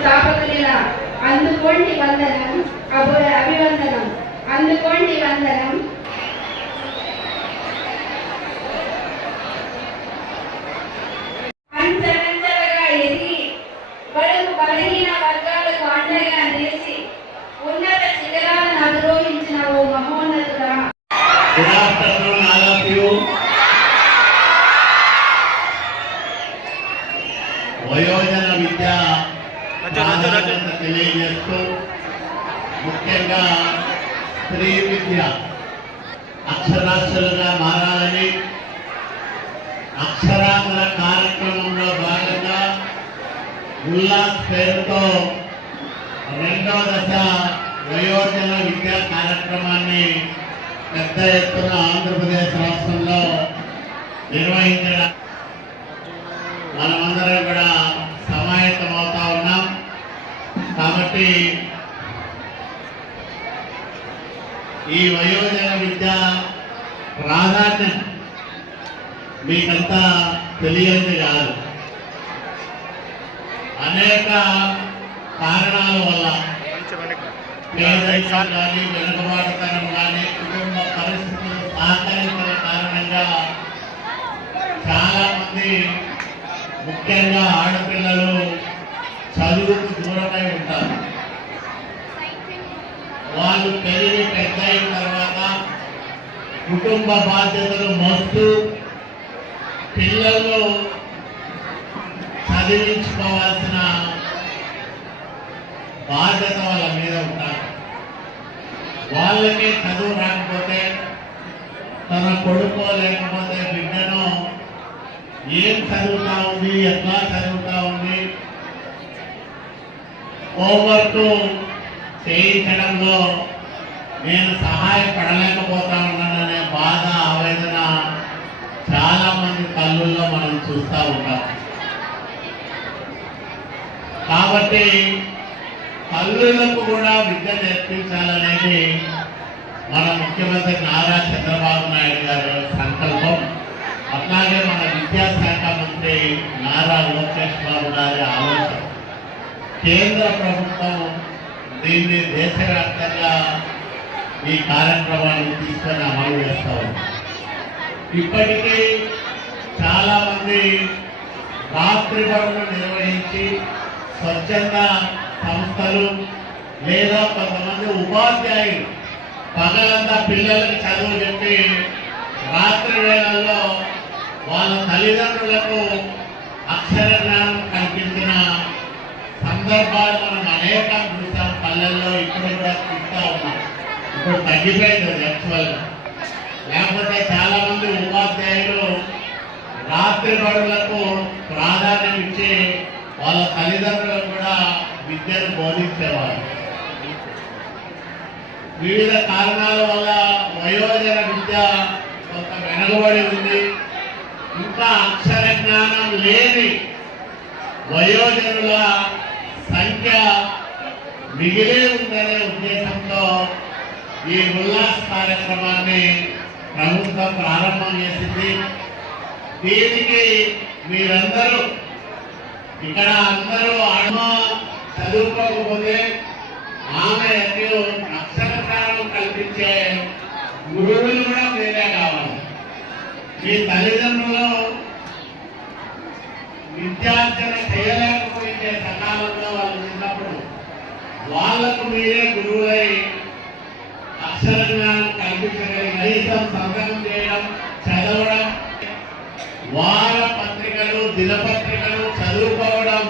స్థాపకునిలా అందుకోండి వందనం అభివందనం. అందుకోండి వందనం. తెలియజేస్తూ ముఖ్యంగా స్త్రీ విద్య అక్షరాస్యులుగా మారాలని అక్షరాముల కార్యక్రమంలో భాగంగా ఉల్లాస్ పేరుతో రెండవ దశ వయోజన విద్యా కార్యక్రమాన్ని పెద్ద ఎత్తున ఆంధ్రప్రదేశ్ రాష్ట్రంలో నిర్వహించడం మనమందరం కూడా సమాయత్తమవుతా ఉన్నాం. కాబట్టి ఈ వయోజన విద్య ప్రాధాన్యం మీకంతా తెలియంది కాదు. అనేక కారణాల వల్ల పేదరికం కానీ వెనుకబాటుతనం కానీ కుటుంబ పరిస్థితులు సహకరించిన కారణంగా చాలా మంది ముఖ్యంగా ఆడపిల్లలు చదువుకు దూరమై ఉంటారు వాళ్ళు పెరిగి పెద్ద అయిన తర్వాత కుటుంబ బాధ్యతలు మోస్తూ పిల్లలను చదివించుకోవాల్సిన బాధ్యత వాళ్ళ మీద ఉంటారు. వాళ్ళకి చదువు రాకపోతే తన కొడుకో లేకపోతే బిడ్డను ఏం చదువుతా ఉంది ఎట్లా చదువుతా ఉంది హోంవర్క్ చేయించడంలో నేను సహాయపడలేకపోతాను. కాబట్టి తల్లులకు కూడా విద్య నేర్పించాలనేది మన ముఖ్యమంత్రి నారా చంద్రబాబు నాయుడు గారి సంకల్పం. అట్లాగే మన విద్యాశాఖ మంత్రి నారా లోకేష్ బాబు గారి ఆలోచన. కేంద్ర ప్రభుత్వం దీన్ని దేశవ్యాప్తంగా ఈ కార్యక్రమాన్ని తీసుకొని అమలు చేస్తా ఉంది. ఇప్పటికీ చాలామంది రాత్రి పనులు నిర్వహించి స్వచ్ఛంద సంస్థలు లేదా కొంతమంది ఉపాధ్యాయులు పగలంతా పిల్లలకు చదువు చెప్పి రాత్రి వేళల్లో వాళ్ళ తల్లిదండ్రులకు అక్షర జ్ఞానం కల్పించిన సందర్భాలు మనం అనేకం చూసాం పల్లెల్లో ఇప్పుడు కూడా చూస్తూ ఉన్నాం. ఇప్పుడు తగ్గిపోయింది అది యాక్చువల్గా లేకపోతే చాలా మంది ఉపాధ్యాయులు రాత్రి బడులకు వాళ్ళ తల్లిదండ్రులకు కూడా విద్యను బోధించేవారు వివిధ కారణాల వల్ల వయోజన విద్య కొంత వెనకబడి ఉంది. ఇంకా అక్షర జ్ఞానం లేని వయోజనుల సంఖ్య మిగిలే ఉందనే ఉద్దేశంతో ఈ ఉల్లాస్ కార్యక్రమాన్ని ప్రభుత్వం ప్రారంభం చేసింది. దీనికి మీరందరూ ఇక్కడ అందరూ ఆడమ చదువుకోకపోతే ఆమె అక్షర కల్పించే గురువులు కూడా మీరే కావాలి. మీ తల్లిదండ్రులు విద్యార్జన చేయలేకపోయించే సకాలంలో వాళ్ళు చిన్నప్పుడు వాళ్ళకు మీరే గురువులై అక్షర జ్ఞానం కల్పించగలిగి కనీసం సంతకం చేయడం చదవడం వార పత్రికలు దినపత్రిక చదువుకోవడం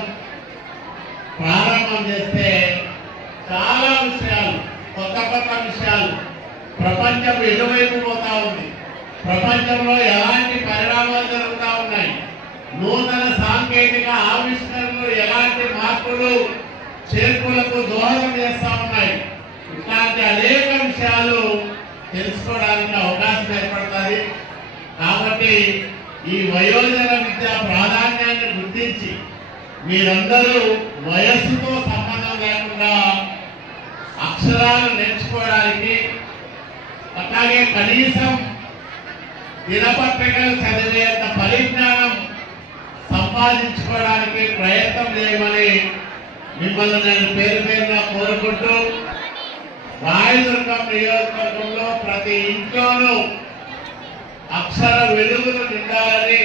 ప్రారంభం చేస్తే చాలా విషయాలు కొత్త కొత్త విషయాలు ప్రపంచం ఎటువైపు పోతా ఉంది ప్రపంచంలో ఎలాంటి పరిణామాలు జరుగుతూ ఉన్నాయి? నూతన సాంకేతిక ఆవిష్కరణలు ఎలాంటి మార్పులు చేర్పులకు దోహదం చేస్తూ ఉన్నాయి? ఇట్లాంటి అనేక విషయాలు తెలుసుకోవడానికి అవకాశం ఏర్పడుతుంది. కాబట్టి ఈ వయోజన విద్య ప్రాధాన్యాన్ని గుర్తించి మీరందరూ వయస్సుతో సంబంధం లేకుండా అక్షరాలు నేర్చుకోవడానికి అట్లాగే కనీసం దినపత్రికలు చదివేంత పరిజ్ఞానం సంపాదించుకోవడానికి ప్రయత్నం చేయమని మిమ్మల్ని నేను పేరు పేరున కోరుకుంటూ రాయదుర్గం నియోజకవర్గంలో ప్రతి ఇంట్లోనూ అక్షర వెలుగులు నిండాలని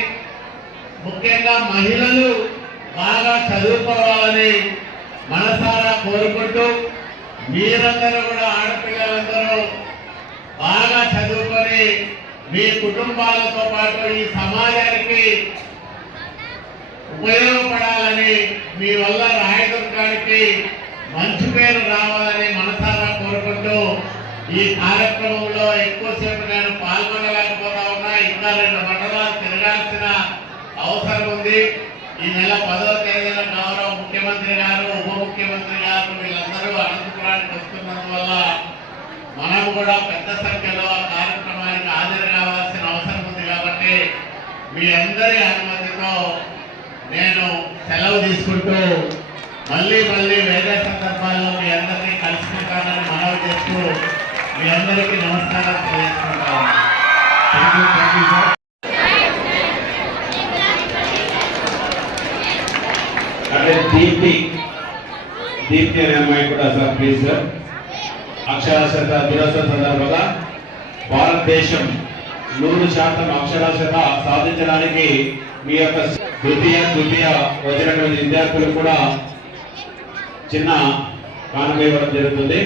ముఖ్యంగా మహిళలు బాగా చదువుకోవాలని మనసారా కోరుకుంటూ మీరందరూ కూడా ఆడపిల్లలందరూ బాగా చదువుకొని మీ కుటుంబాలతో పాటు ఈ సమాజానికి ఉపయోగపడాలని మీ వల్ల రాయదుర్గానికి మంచి పేరు రావాలని మనసారా కోరుకుంటూ ఈ కార్యక్రమంలో ఎక్కువసేపు నేను పాల్గొనలేకపోతా ఉన్నా. ఇంకా రెండు మండలాలు తిరగాల్సిన అవసరం ఉంది. ఈ నెల పదవ తేదీన గౌరవ ముఖ్యమంత్రి గారు ఉప ముఖ్యమంత్రి గారు వీళ్ళందరూ అనంతపురానికి వస్తున్నందువల్ల మనం కూడా పెద్ద సంఖ్యలో ఆ హాజరు కావాల్సిన అవసరం ఉంది కాబట్టి మీ అందరి అనుమతితో నేను సెలవు తీసుకుంటూ మళ్ళీ మళ్ళీ వేరే సందర్భాల్లో మీ అందరినీ కలుసుకుంటానని మనవి చేస్తూ మీ అందరికీ నమస్కారం తెలియజేసుకుంటాను thank you thank you sir అంటే దీప్తి దీప్తి అనే అమ్మాయి కూడా సార్ ప్లీజ్ సార్ అక్షరాస్యత దినోత్సవ సందర్భంగా భారతదేశం నూరు శాతం అక్షరాస్యత సాధించడానికి మీ యొక్క ద్వితీయ తృతీయ వచ్చినటువంటి విద్యార్థులు కూడా చిన్న కానుక ఇవ్వడం జరుగుతుంది.